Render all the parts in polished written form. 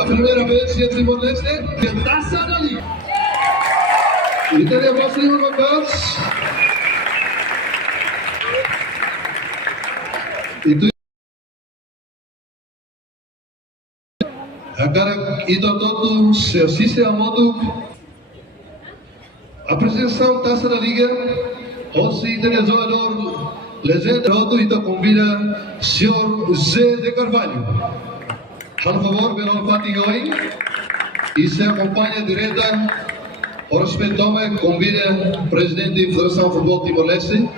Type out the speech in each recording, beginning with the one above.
a primeira vez que Timor-Leste que taça da liga. Italia Bosnia Eurocups. Itu agora itu todo se assiste a modo a apresentação taça da liga. Hoje Italia jogador legenda todo e convida senhor Zé de Carvalho. Por favor, pelo fatinho aí e se acompanha direta. Por respeito, convida o presidente da Federação de Futebol Timor-Leste,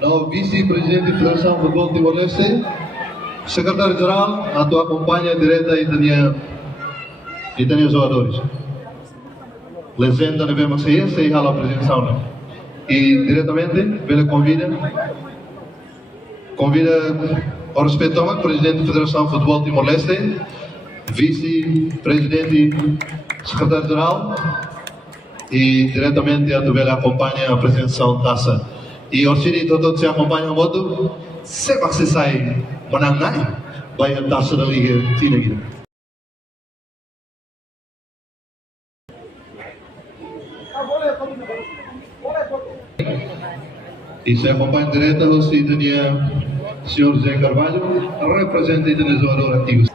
o vice-presidente da Federação de Futebol Timor-Leste, secretário-geral, a tua acompanha direta e tenha jogadores. Legenda de BMXI, se hala a apresentação. E diretamente, ele convida, por respeito, o presidente da Federação de Futebol Timor-Leste, vice-presidente, secretário-geral, e diretamente a tua acompanha a apresentação da taça. E o Chile todo se acompanha a moto, sempre que se sai, mananai, vai a taça da Liga Tina. E se acompanha direto o senhor Zé Carvalho, representante do jogador antigo.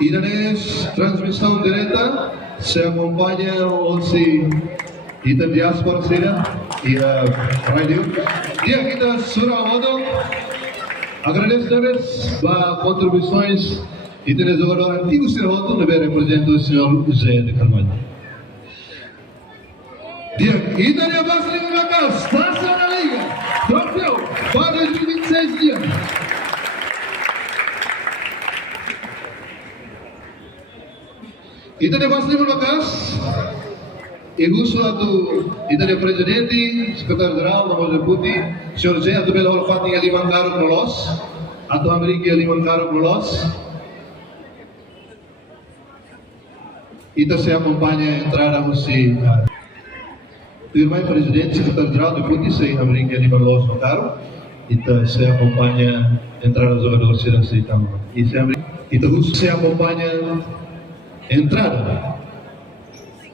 E na transmissão direta se acompanha hoje da diáspora e a rádio. E aqui da Suramado, agradecemos as contribuições e do jogador antigo Sirhoto, que representa o senhor Zé de Carvalho. E Italia Bosnia Eurocups, taça da liga, troféu para 2026 dias. Italia Bosnia Eurocups, Igusu do Italia Presidente, Secretário-Geral, Namor Deputi, Sr. Zé, atau bela horfati ali mangkaro melos, atau Amerika ali mangkaro melos. Ita se acompanha a entrada musik. Irmã Presidente, Secretário-Geral, Deputi, se Amerika ali melos mangkaro. Ita se acompanha a entrada dos jogadores se aceitamos. Ita se acompanha entrada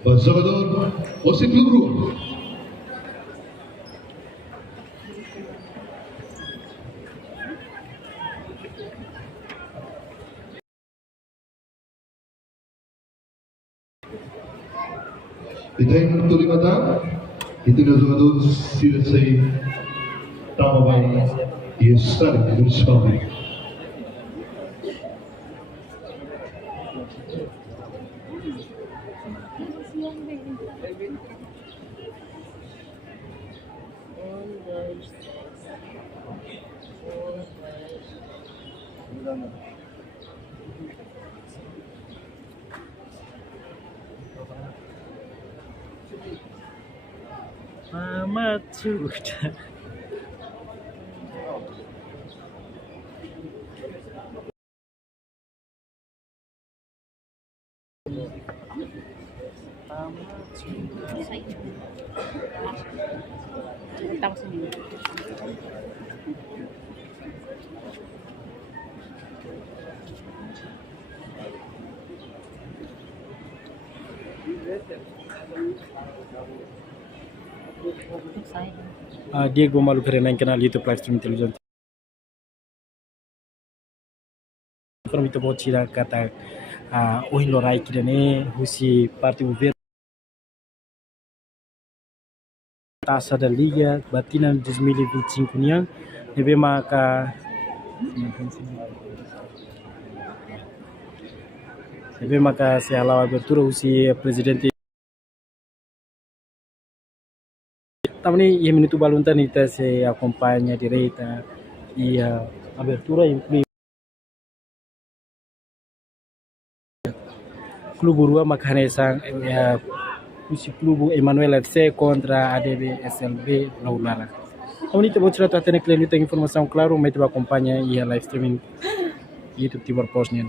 o jogador o Clube Rua. E tem muito limata e tem os jogadores se sair tão bem e estar municipal. Mama sudah. Diego Malu Perenang kenal YouTube live stream television. From itu mau cira kata ohin lorai kirane husi parti governo taça da Liga Batina 2025 niang nebe maka se ala abertura husi presidente tamani ia minuto baluntan ita se acompanha direita e a abertura inclui Clube Rua Makane sang usi Clube Emmanuel FC contra ADB SLB Laulara. Kami kita bocor até na kalian tem informação claro, mas tu acompanha e a live streaming YouTube Timor Bosnia.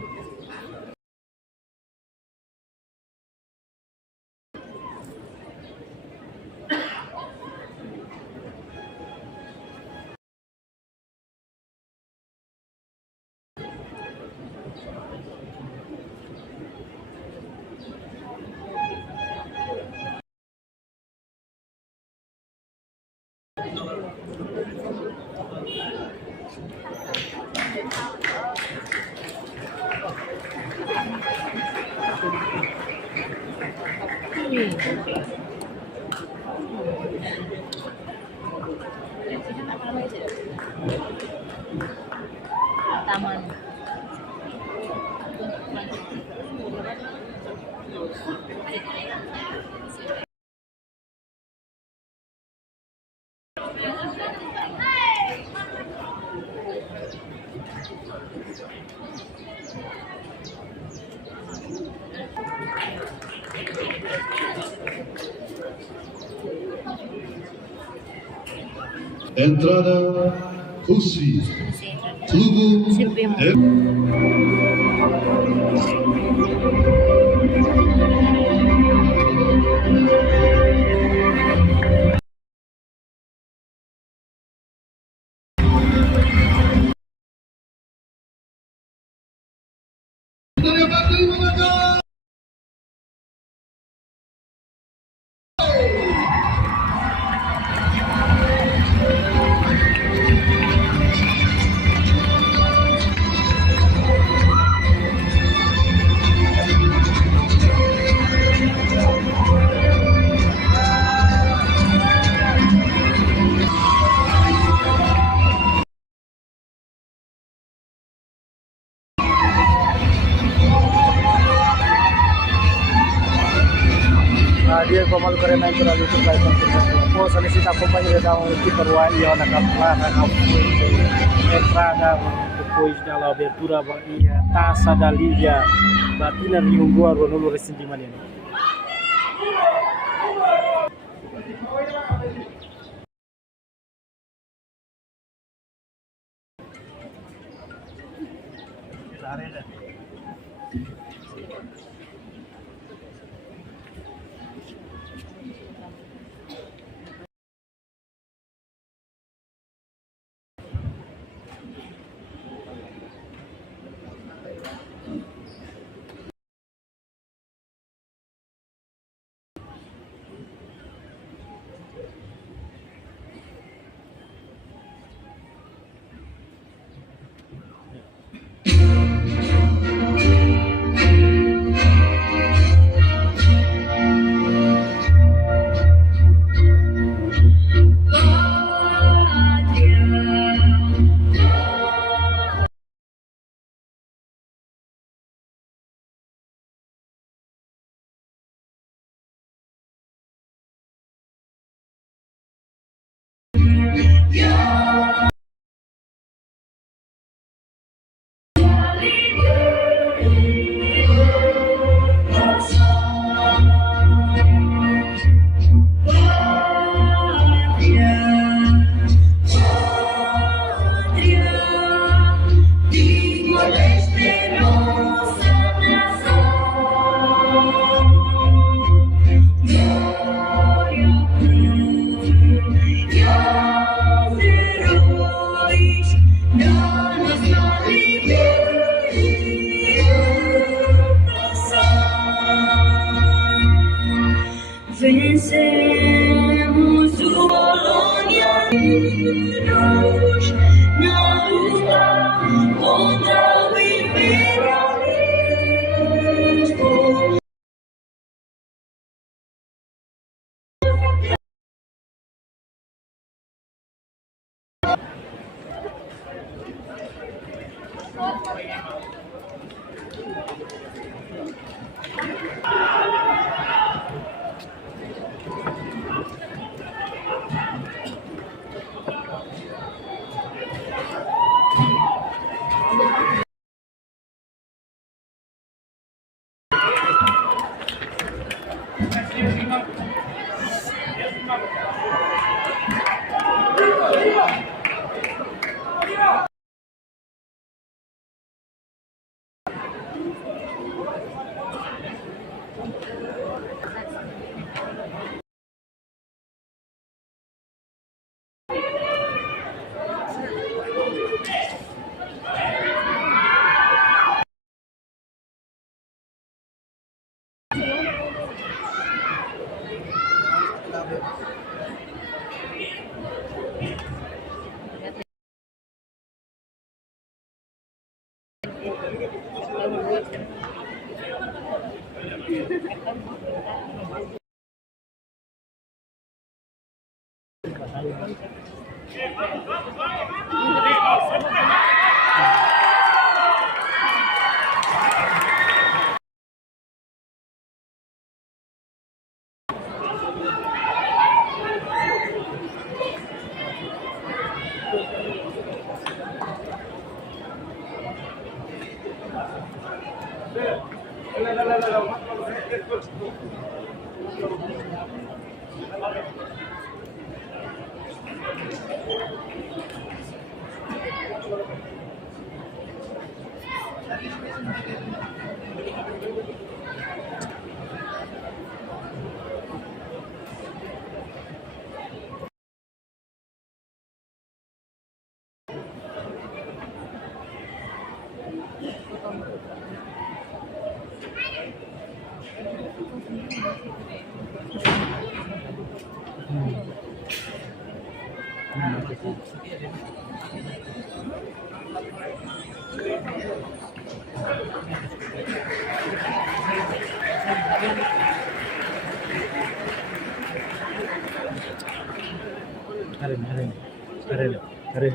Taman. Entrada Husi. Klubu Sempre mau. Dari Batu Manado. Dia como al correr natural itu play po solicita companhia da equipe Ruaia na Caplara na entrada depois da abertura e a taça da Liga Batina Riungua no recentemente. Vencemos o colonialismo na luta contra o imperialismo.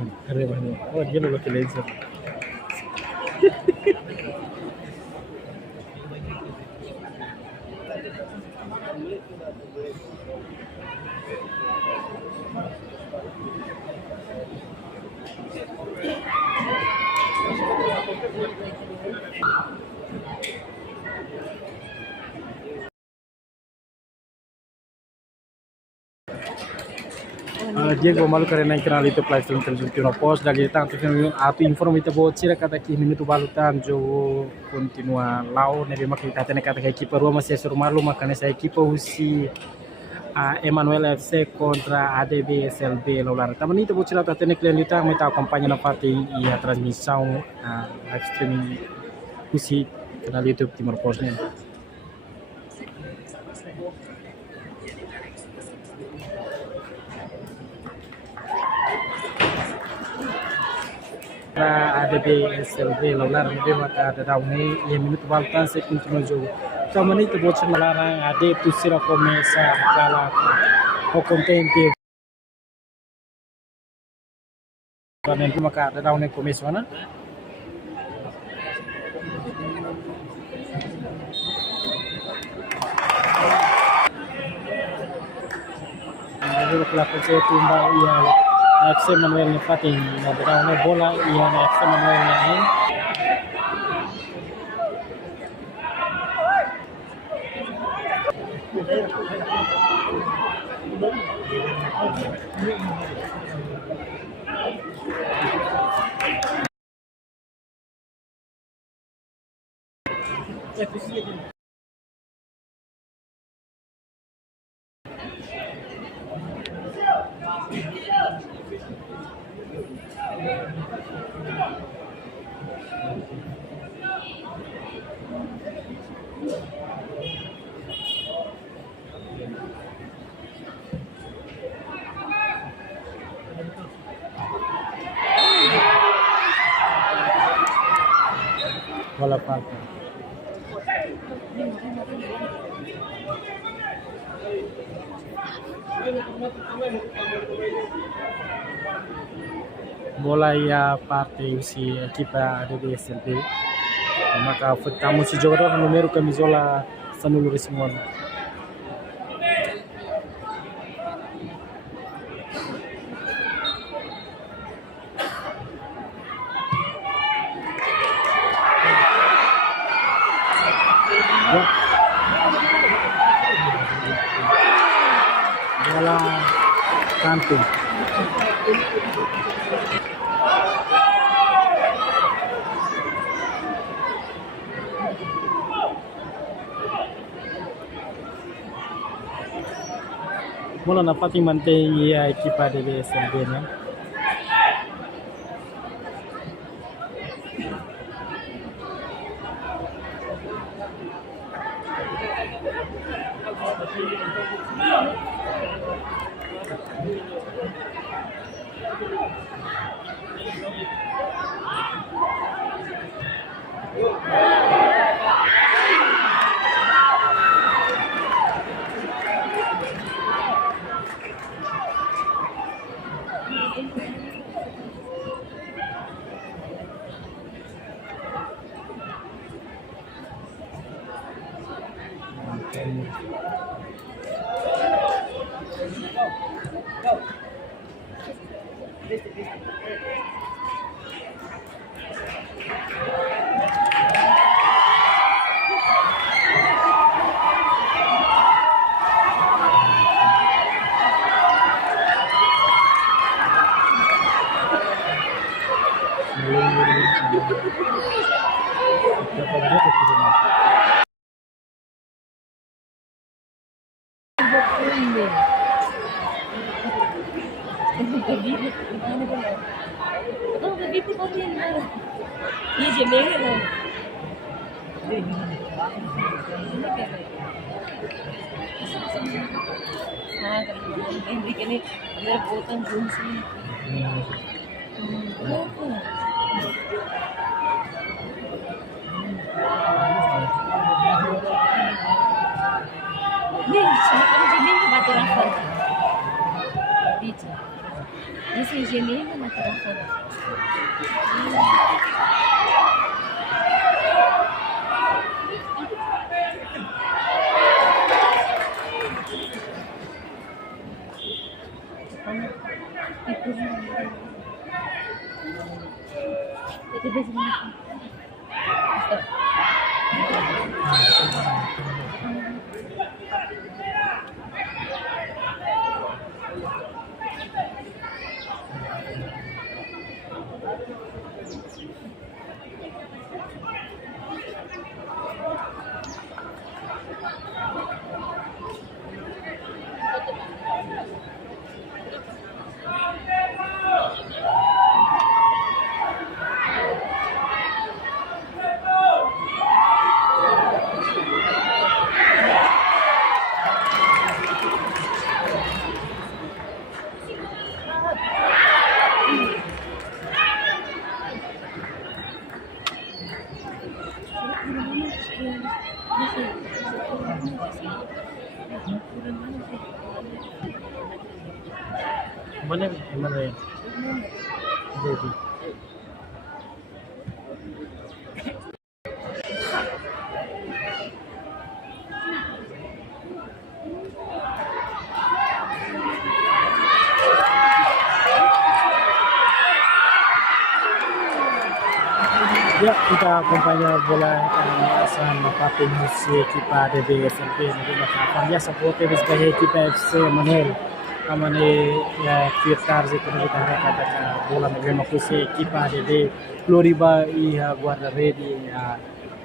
Keren. Oh, dia loh pakai laser. Diego malu karena yang kenal itu play film television pos dari tanto film atau inform itu buat cira kata ki minuto balutan jo continua lau nebe makita tene kata equipa Roma se sur malu makanya saya equipa usi Emmanuel FC contra ADB SLB Laulara. Taman itu buat cira tene klien kita kita acompanha na parte e a transmissão live streaming usi canal YouTube Timor Posnya. ADB SLB Laulara nebe maka ada daunnya yang minuto balutan se continua jogo. Taman itu buat melarang ade tu sira começa kala o contente karena itu maka ada daunnya começa mana jadi pelaku saya tumbal ia FC Manuel Nefatin ada daunnya bola ia FC Manuel Nefatin. Bola falta. Bola ia parte usi equipa ADB SLB. Maka afetamos si jogador número camisola Sanulu Simon. Bola canto. Bola dapat mantém a equipa de SLB, né? ये जमेगा ना हाँ हिंदी के लिए मेरा बोतल घूम से नहीं sekarang jadi batu rafal bisa jadi jadi batu rafal Mana ya? Jadi. Ya, kita acompaña bola sama Patin si equipa de BSLB nanti akan ya seperti sebagai equipa FC Manuel amane ya fitar se kita kata bola negeri si equipa de Floriba i guarda redi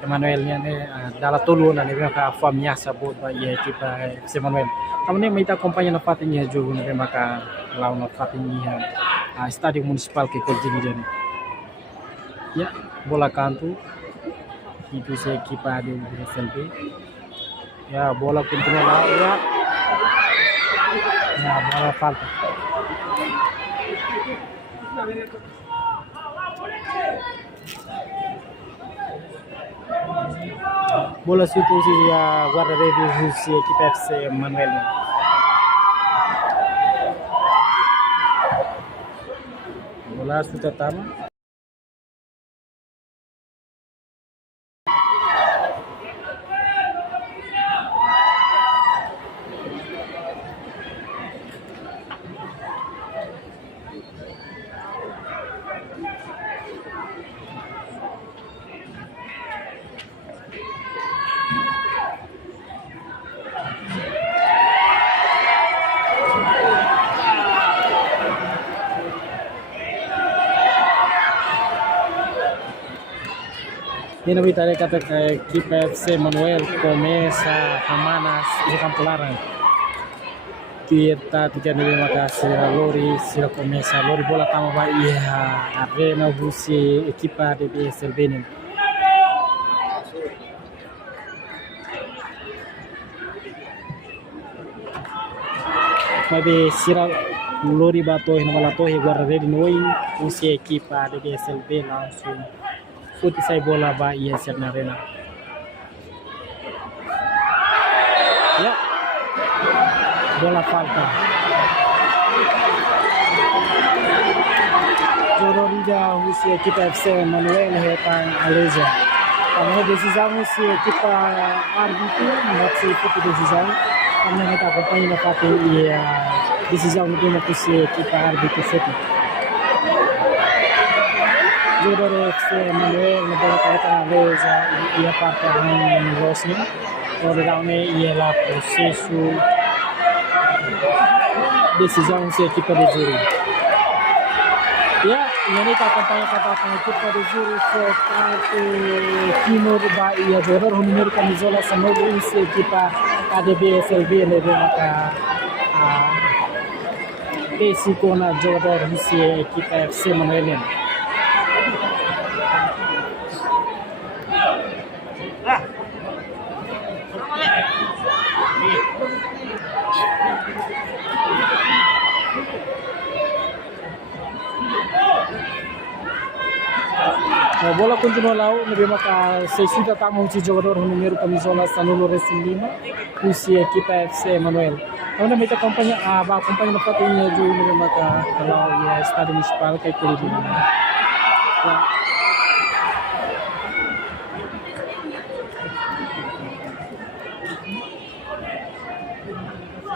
Manuel ne dalla tolu na nebe ka famia sabot ba ya equipa FC Manuel amane mai ta acompaña na Patin ya jogo nebe maka lawan Patin ya stadium municipal ke Kolji ya bola canto itu si equipa de SLB ya bola continua ya bola falta bola situasi ya guarda review si equipa FC Manuel bola sudah tama Ini berita kata equipa FC Manuel começa Hamanas di campo laranja. Kita tidak maka sira Lori sira começa Lori bola tama ba iya arena busi equipa de BSLB ini. Tapi sira Lori bato ini bola tohi guarda redi noi busi equipa de BSLB langsung Futi sai bola ba ISL na arena. Ya. Bola falta. Jororida husi equipa FC Manuel hetang Aleja. Kami decisão se equipa árbitro, não se equipa decisão. Kami kita acompanha na parte e a decisão do tema que se equipa árbitro seti. Jogador FC Manuel na bola kaitan na leza ia parte ang Rosny. Orang ni ialah prosesu decisão se equipa de júri. Ya, ini kita acompanha katakan equipa de júri for parte timur ba ia jogador número camisola sanogo se equipa ADB SLB lebe maka basic na jogador se equipa FC Manuel. Bola continua lá, lebih maka sesudah tamu si jogador número camisola Sanulo Racing 5 usia equipa FC Manuel. Kalau nak kita kampanye kampanye dapat ini juga lebih maka kalau ya stadion municipal kayak kali ini.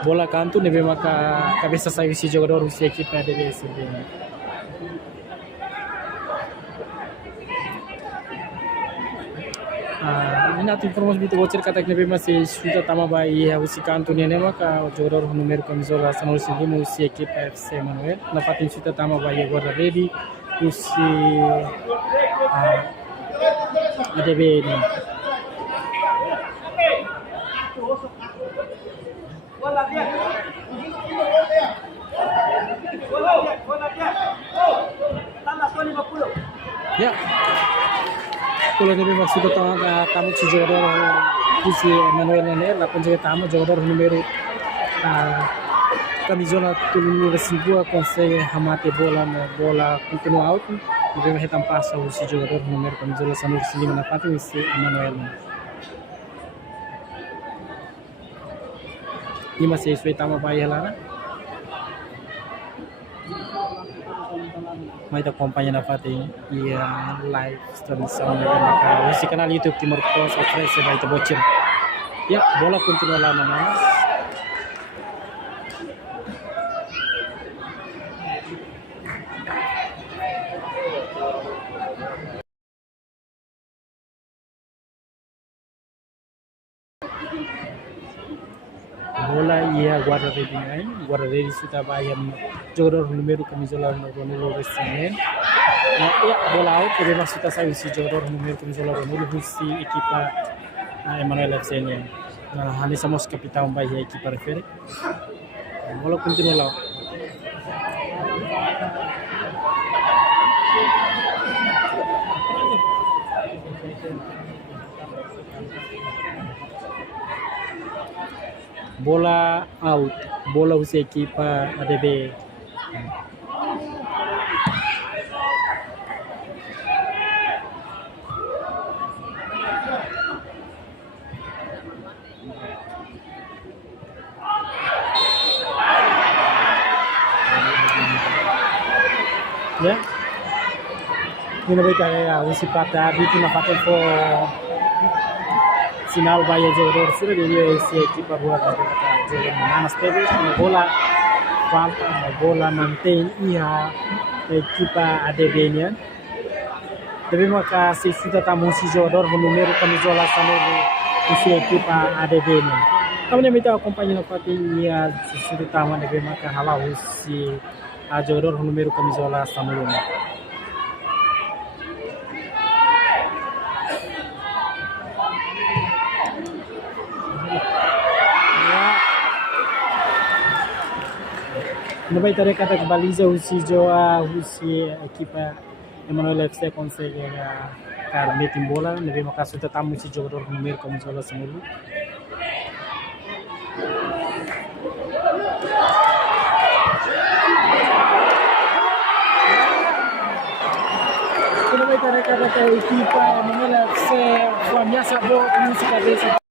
Bola kanto lebih maka kabisa saya si jogador usia equipa de BSB. Natin informasi itu bocor kata kena masih sudah tama bayi usi kanto ni maka jogador número camisola Sanulo Racing 5 usi equipa FC Manuel. Napatin sudah tama bayi guarda ready usi ADB ni. Ya. Kalau ni maksud tamu si jogador si Manuel Nenner, lapon saya tamu jogador número camisola Sanulo Racing 5 consegue hamate bola continua out, e vai retampar si jogador número camisola Sanulo Racing 5 na parte si Manuel. Ini masih sesuai tama bayar lah. May acompanha na parte e live transmissão maka si kanal YouTube Timor Cross ofrece vai bocor. Ya, bola continua lá naman. Bola ia guarda ready sudah bayam jogador número camisola Sanulo Racing. Ya, bola out tapi maksud saya si jogador número camisola Sanulo si equipa Emmanuel FC ni. Hanya somos capitão bayi equipa refere. Bola continua lá. Bola out, bola usia equipa ADB. Ya, ini baik ya, usia pada itu nak pakai sinal bayi jogador sudah dia si equipa buat jogador manas tebus bola falta bola mantém ia equipa ADB nya tapi maka si sudah tamu si jogador número camisola Sanulo si equipa ADB nya kami minta acompanhar na parte ia si sudah tamu ADB maka halau si jogador número camisola Sanulo nya. Nabai tare kata baliza usi equipa Emmanuel FC consegue meter bola, nabai maka sudah tamu si jogador número camisola Sanulo. Nabai tare kata equipa Emmanuel FC ameaça bola com cabeça.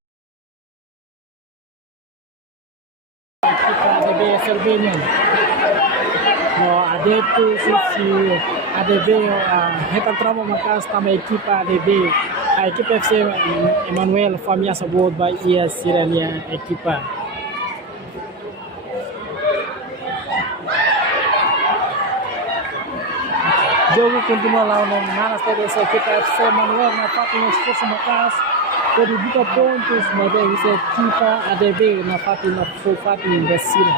Equipa ADB SLB nya. No adepto si ADB hetan tramo maka sama equipa ADB a equipe FC Emmanuel família sabor ba ia sirania equipa jogo continua lá no Manas toda essa equipe FC Emmanuel na parte no esforço Macas por buka pontos mas essa equipa ADB na parte na parte da Sira.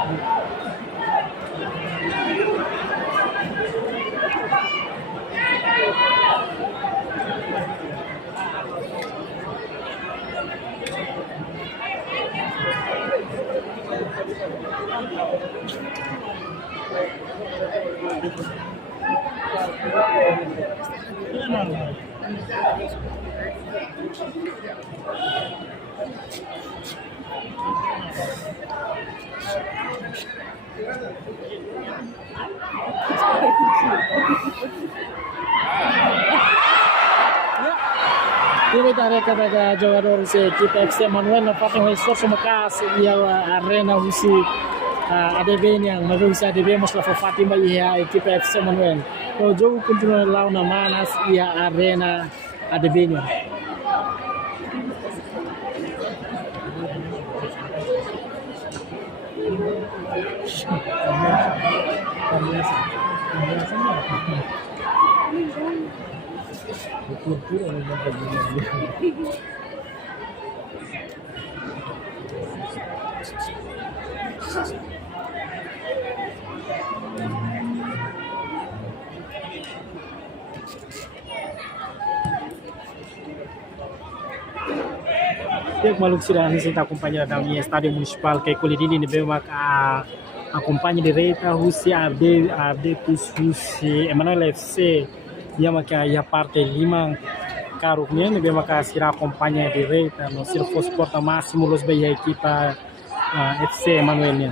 Ini tarik kepada jogador si equipe FC Emmanuel na parte ng esforço Macas e a arena husi ADB yang merusi ADB mas la Fatima e a equipe FC Emmanuel. O jogo continua lá na Manas e a arena ADB nya. Pihak Maluk sudah kita acompanha da minha estádio municipal que Colidini veio acompanha direita Rússia AD plus Rússia Emmanuel FC ia maka ia parte 5 carro ne veio maka sira acompanha direita no Cirfos Porta Máximo los bem equipa FC Emmanuel ne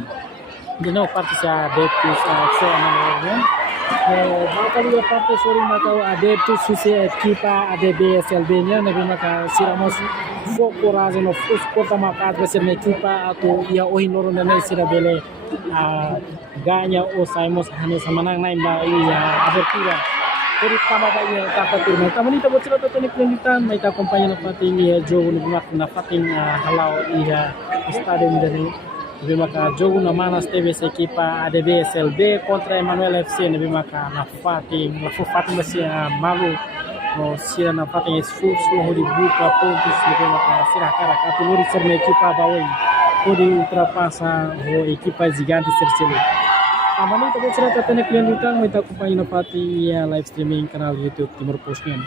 de não parte se AD plus FC Emmanuel ne bakal parte sore maka AD plus Rússia equipa ADB SLB ne veio maka sira mos foco raso no Porta Maka vai ser equipa atau ia ohin loro na sira bele ganha o saimos hanes manang na imba ia abertura dari tama ba ia tapatur na tama ni tabo sila tatani kelanjutan may ta kompanya na pating ia jogo na pating halau ia stadium dari maka jogo na Manas TV sa equipa ADB SLB contra Emmanuel FC na maka na pating masih malu no sira na pating esforço hodi buka pontos na maka sira cara katuluri ser na equipa bawai hodi ultrapassa o equipa gigante terceiro. Amani tabo sira tatani kelanjutan may ta kompanya na pating ia live streaming kanal YouTube Timur Postnya.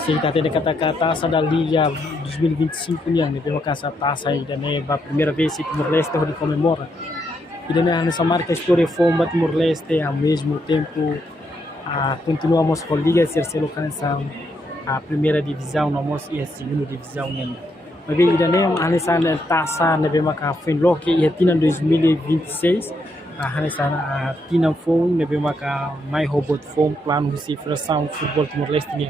Kita tem kata-kata taça da Liga 2025 yang terima kasih taça e dan a primeira vez que Timor-Leste onde comemora e dan essa marca história fomba Timor-Leste ao mesmo tempo continuamos com a Liga terceira localização a primeira divisão nós e a segunda divisão ainda mas e dan essa taça na maka finlock e tina 2026 essa tina fom na maka my robot fom plano de cifração futebol Timor-Leste ni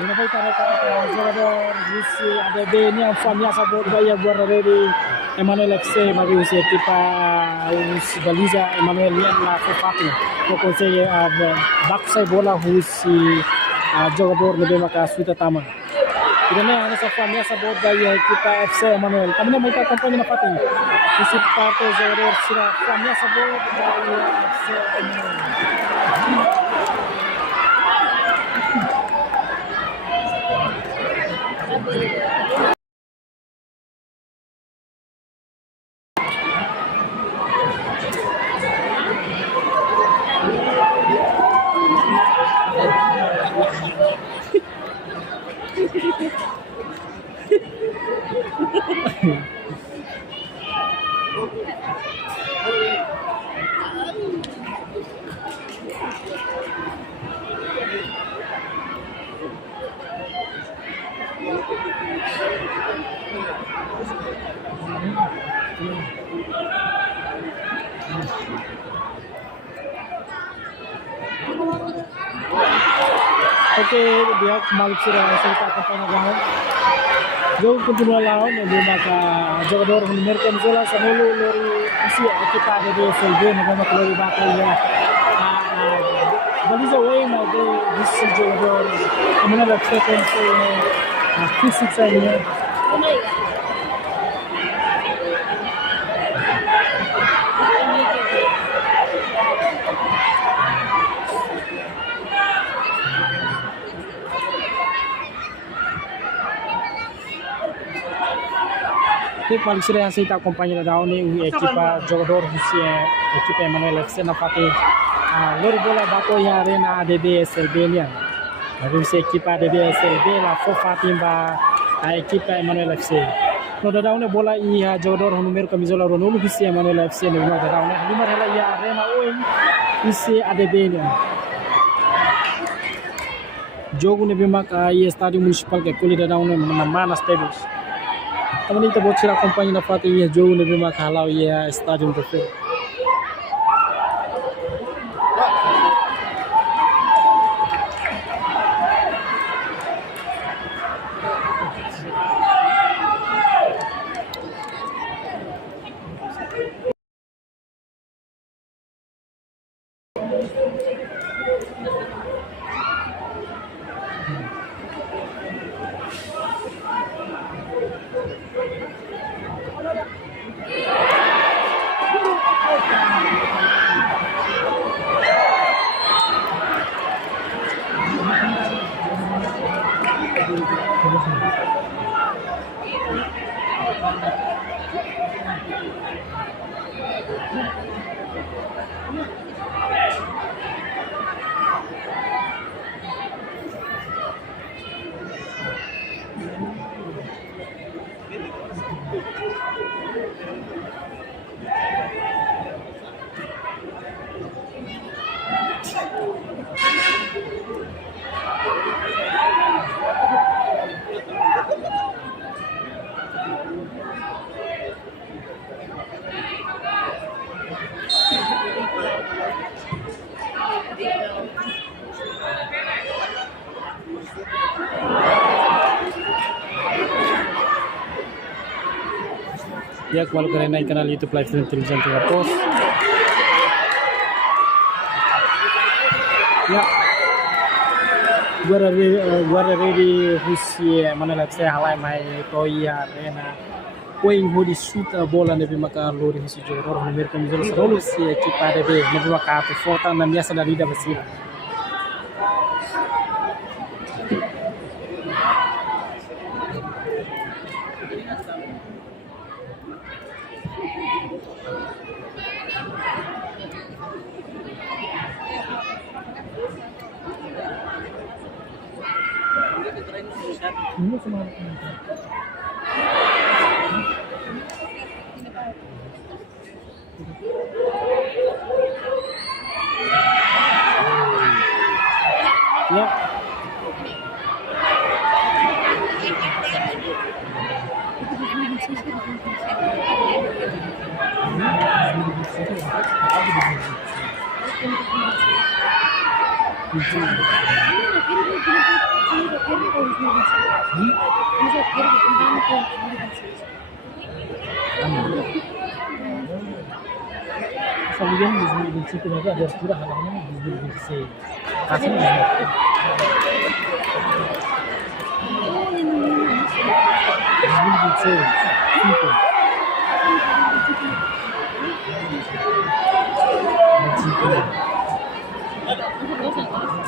Ini baik cara jogador Rússia ADB ini yang família sabor bayar buat dari Emmanuel FC mari usia tipa baliza Emmanuel yang la Fatima ko consegue baksai bola Rússia jogador lebih maka sudah tama ini yang sa família sabor bayar kita FC Emmanuel kami nak mereka kampanye na pati isi parte jogador sira família sabor bayar FC Emmanuel. Oke, dia kembali sudah serta kampanye lawan. Jauh continua lawan yang maka jogador menerima bola samulu lori isi kita ada di SLB nama lori bakal ya. Baliza way na de this jogador mana da second so physics ini. Paling sering saya tak acompanha da Uni equipa jogador Rusia equipa Emmanuel FC na fati lor bola bato ya arena ADB SLB nya Rusia equipa ADB SLB la fo fatimba a equipa Emmanuel FC no da Uni bola ia jogador número camisola Ronaldo Rusia Emmanuel FC no da Uni número ela ia arena oi Rusia ADB nya jogo ne bimak ia estádio municipal que colhe da Uni na Manas Tevis. Kami kita buat sila kompanya na fati ya jauh lebih makalau ya stadium itu. Ya, kembali ke naik kanal YouTube live stream Television Tengah Pos. Ya, guarda ready Rusia mana lihat saya halai mai toya arena. Koin hodi suta bola nebe maka lori hisi jogador numero camisola solo si equipa de nebe maka atu foto na miasa da lida basira. Ini semua ya. Kemudian di 2025 itu ada sudah halaman di 2026 kasih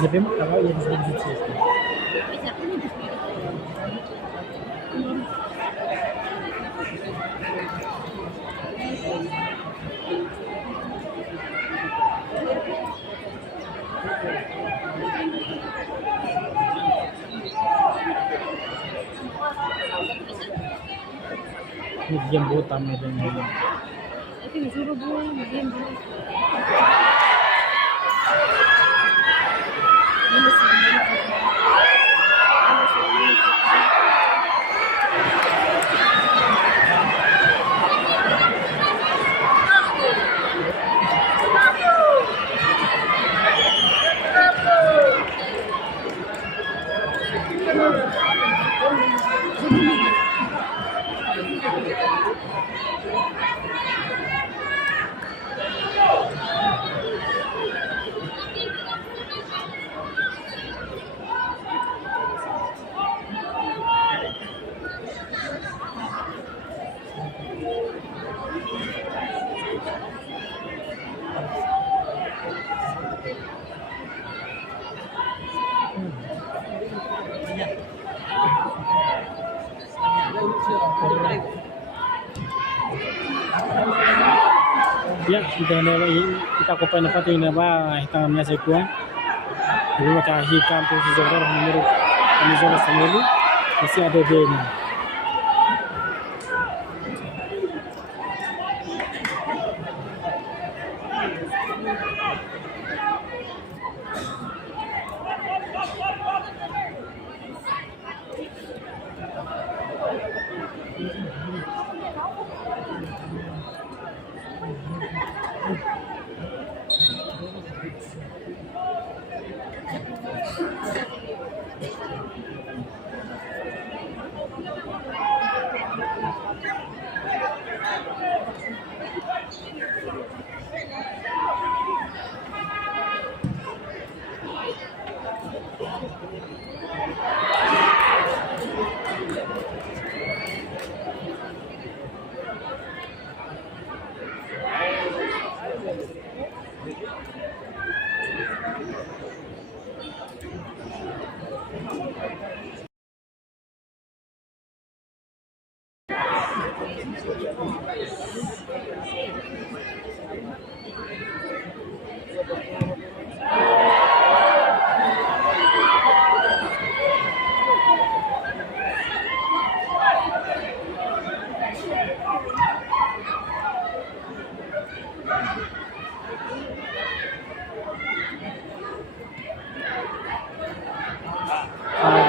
lebih kalau yang di 2026 medium bottom medium medium. Ito yung suro po, medium po. Ya, kita ko pa na pati na ba hitam niya sa kuwan. Jadi maka hitam tu si Jogor numero kamizola Samuel kasi ada beni.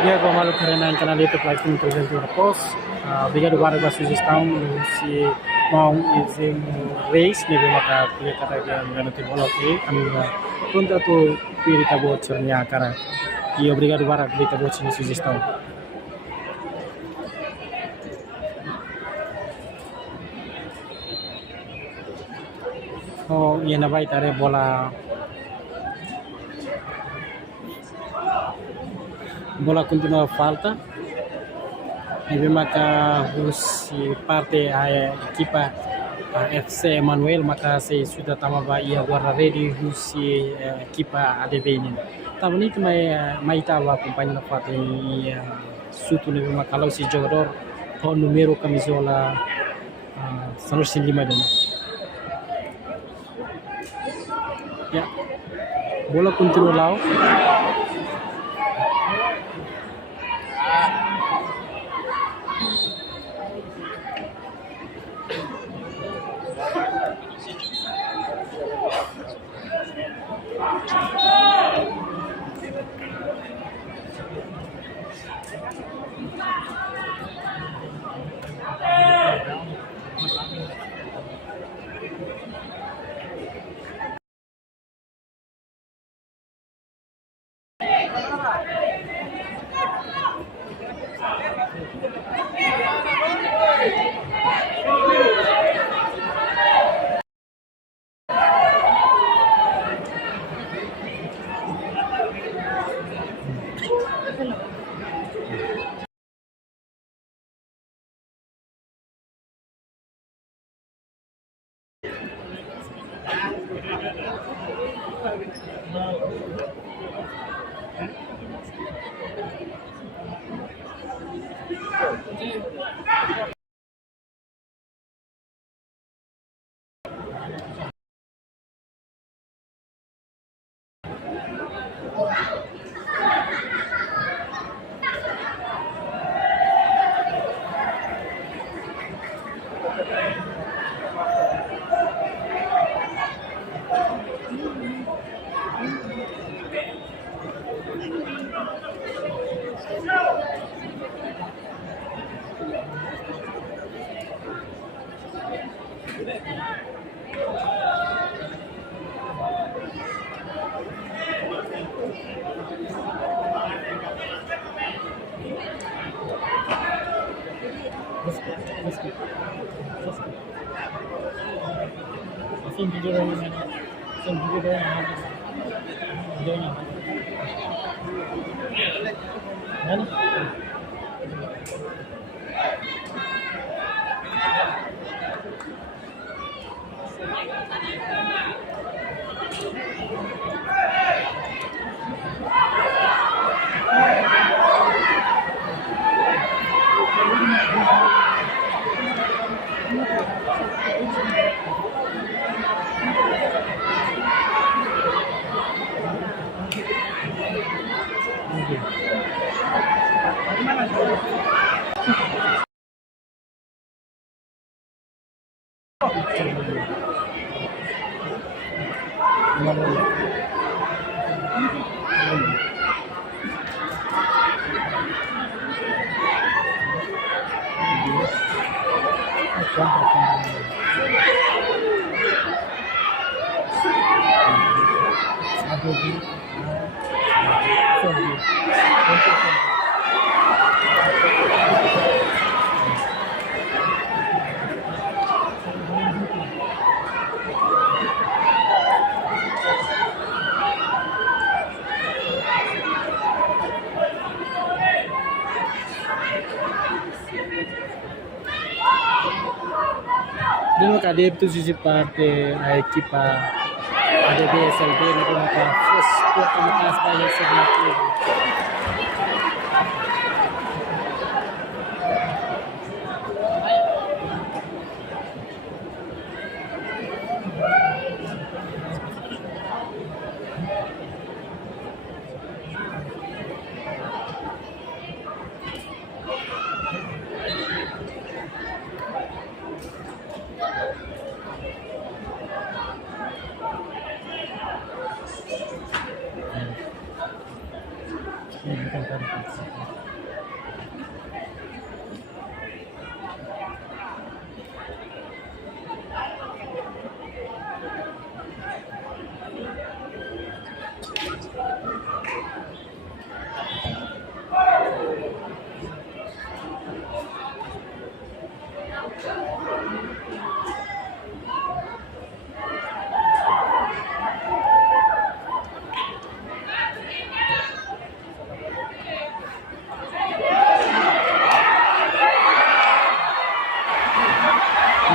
Dia ko malu karena yang kanal YouTube live stream present to pos. Biga do barang basu sistem si mau izin race ni maka dia kata dia ngano te bola ke kami kontra tu piri ta bocornya karena dia obrigado barang kita bocor si sistem. Oh, ia na vai tare bola continua falta e maka si parte a equipa FC Emmanuel maka se sudah tamaba ia guarda ready si equipa ADB ini tahu ni mai tawa kompanyi parte sutu ni maka kalau si jogador con numero camisola sanur sin lima dana ya bola continua lao. Sing video doang mana? Sing video doang mana? Videonya mana? Dino cadê todos de parte a equipa ADB SLB na conta first por como class by signature.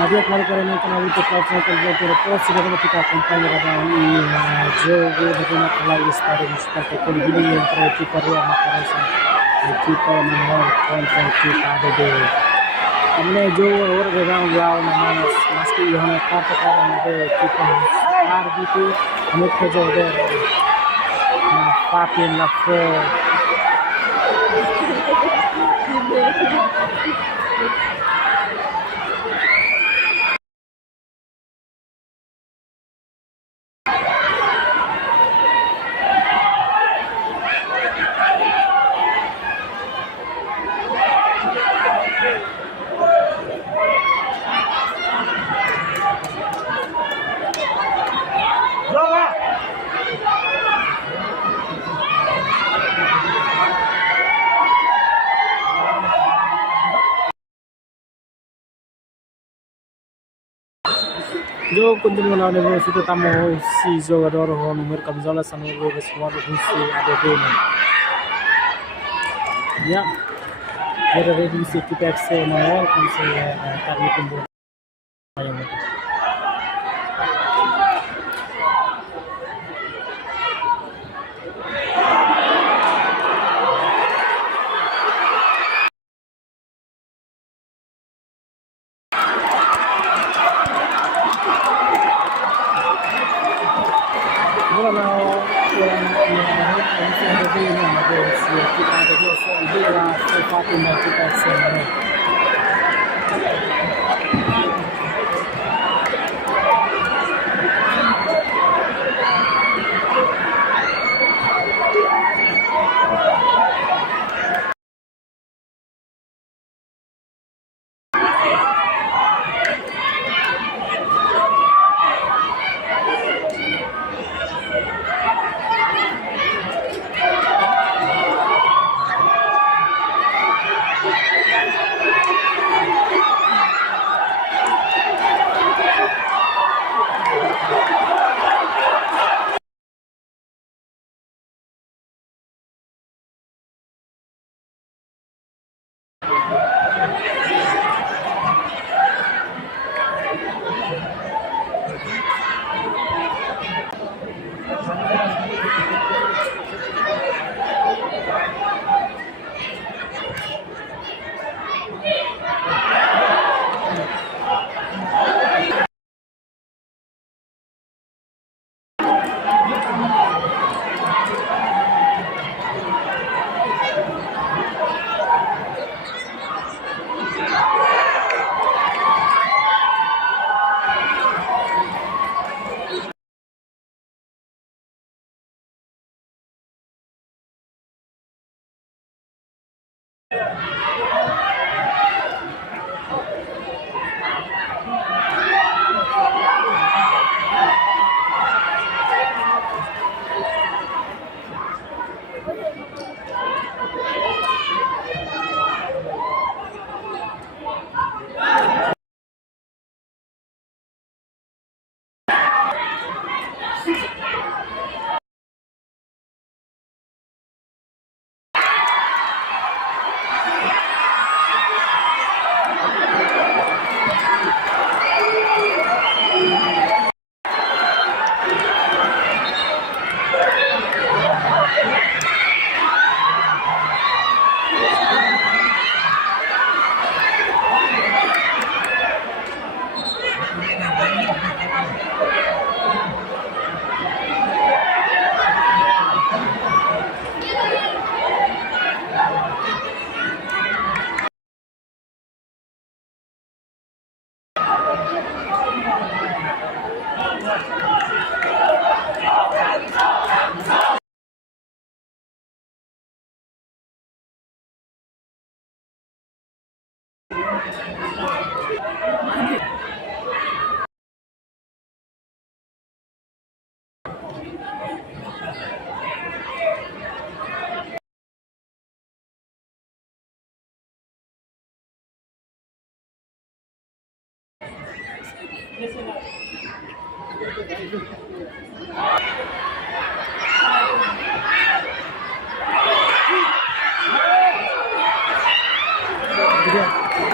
Dia claro para mim que na luta para o campeonato posso ver que acompanha o jogo da final estar no espaço coletivo entre a equipa Real Macarense a equipa menor contra a equipa ADB. हमने जो और ग्राउंड लाओ ना मास की हमें काट कर हमें equipa हार भी थी हमें जो दे ना पापिन लफो जो continua na universidade estamos si jogador o número camisola são os quatro que se ADB ya era ready se kita FC mawar kan se kami tumbuh yang itu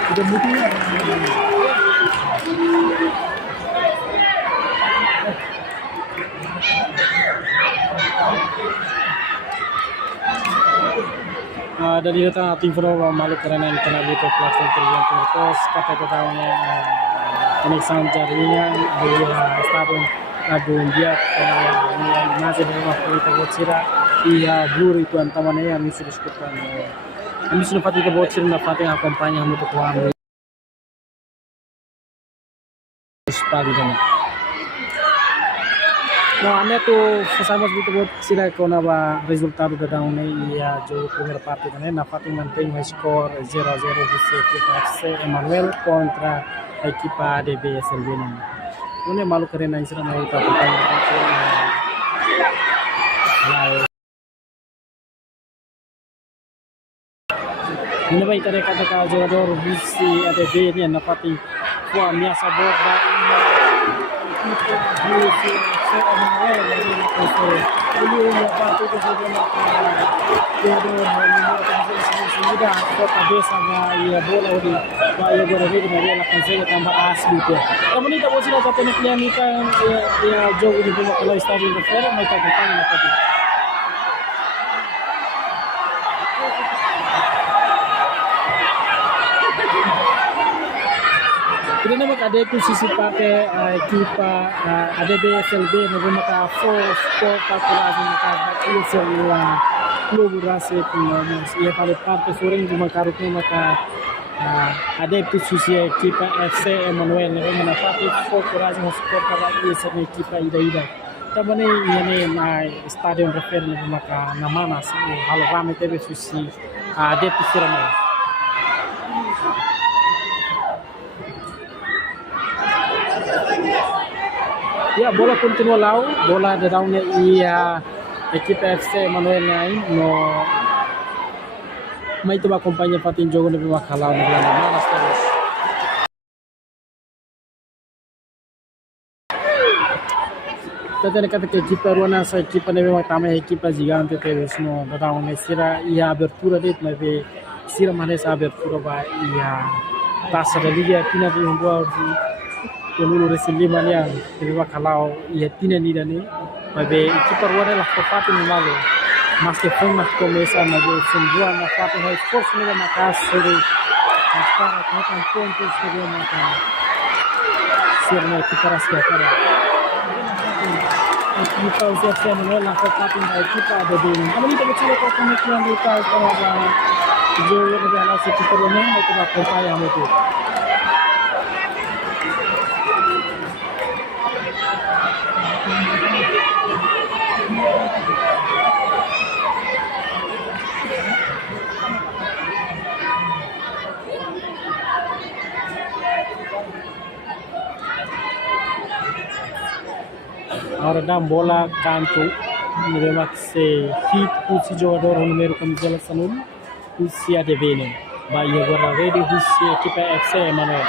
Udah mutu. Dari data tim Foro malu karena yang kena gitu platform tergantung terus kata ketahuannya koneksi jaringan dari stadion Agung dia yang masih dalam waktu itu buat sira iya blur itu antamannya yang mesti disebutkan kami sudah pati itu buat sira dapat yang kampanye untuk kami pagi ini. No, anda tuh sama seperti buat sila ko na ba resultado da daw na iya jo primer parte na napati mantém o score 0-0 de FC Emmanuel contra a equipa de BSLB. Ano malu kare na isra na ita ini ba ita kata ka jogador BC ADB ni napati kuha niya sa bola Ini naman ada itu sisi pakai equipa ADB SLB namun maka force kalkulasi maka ilmu club rasa pengurus ia pada parte sore cuma karutnya maka ada itu sisi equipa FC Emmanuel namun menafati kalkulasi skor pada ilmu equipa ida tambah ini stadion refer namun maka nama nasi halo ramai tebe sisi ada itu siramai. Ya, bola continua lá, bola de daunnya ia equipe FC Emmanuel Nain no mai tu acompanha patin jogo no prima kalau no mana terus. Tadi kata que equipe ruana sa equipe nebe matama equipe gigante terus no da daunnya sira ia abertura det nebe siram hanes abertura ba ia taça da liga tina de gol de lulu resilima yang terima kalau ia tina ni dani babe equipa ruara la fapati ni malo mas que foi mas começa na de sembua na fapati vai força ni na casa de para com pontos de mata sirna equipa rasga para equipa usia Emanuel la fapati na equipa de bem kami kita bicara tentang kemampuan mereka para jauh dari alas equipa Roma itu acompanha muito. Agora dá bola canto memang se hit pusi jogador número camiseta sanul pusi ada bene ba ia agora ready pusi equipa FC Emanuel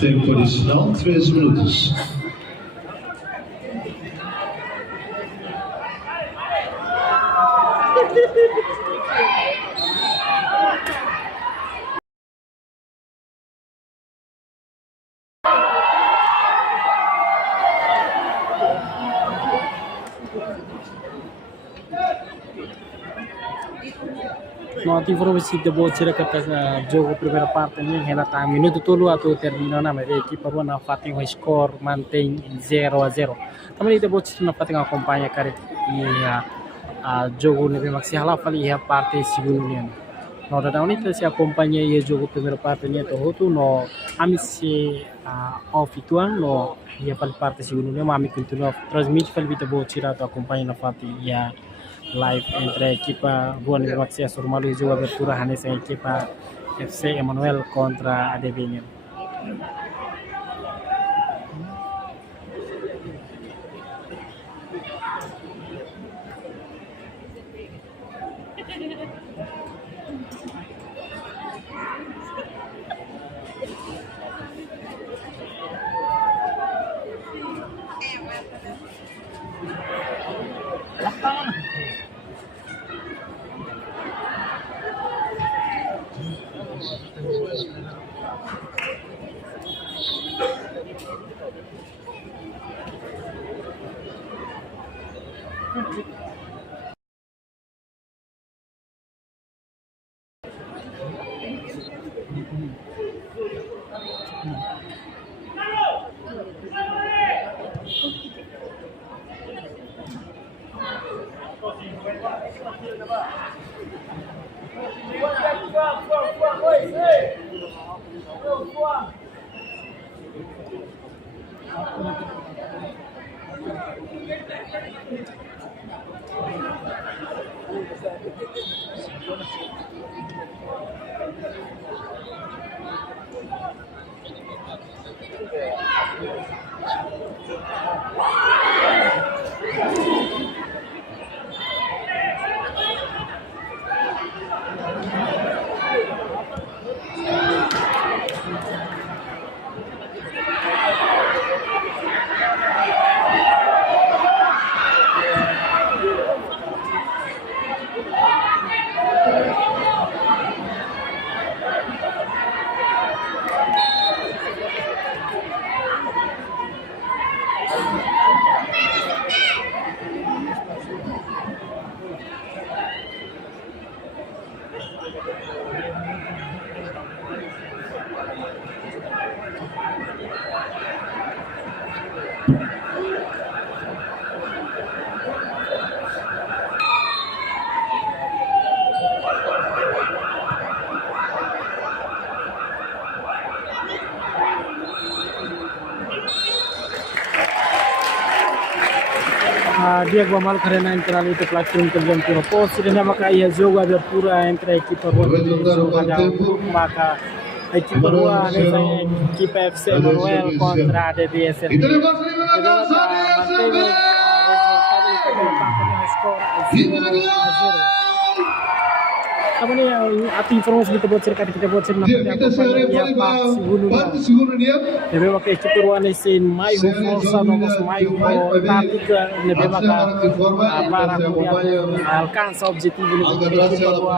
Tempo adicional 3 minutos. Não tive visita boa tira kata jogo primeira parte ni hela ta minuto tolu atau termina na mere equipa ruana fating o score mantém 0-0. Também ite boa tira na fating acompanha kare ia jogo nebe maxi hala fali ia parte segundo no da unita se acompanha ia jogo primeira parte ni to hotu no amisi off ituan no ia fali parte segundo ni mami continua transmite fali ite boa tira to acompanha na fating ia live entre equipa Buan de Maxia Surmalu e jogo abertura Hanes em equipa FC Emanuel contra ADB. dia gua mal karena entrar itu platform terjun puro posi dan maka ia jogo abertura entre equipa Rua maka equipa Rua nessa equipa FC Manuel contra a DBSL. Itu dia masih mengatakan DBSL. Apa nih atau informasi kita buat cerita Kita seorang Pak segundo dia. Nebe maka equipa Rua nesse maio força nomos maio tática nebe maka para alcança o objetivo do equipa Rua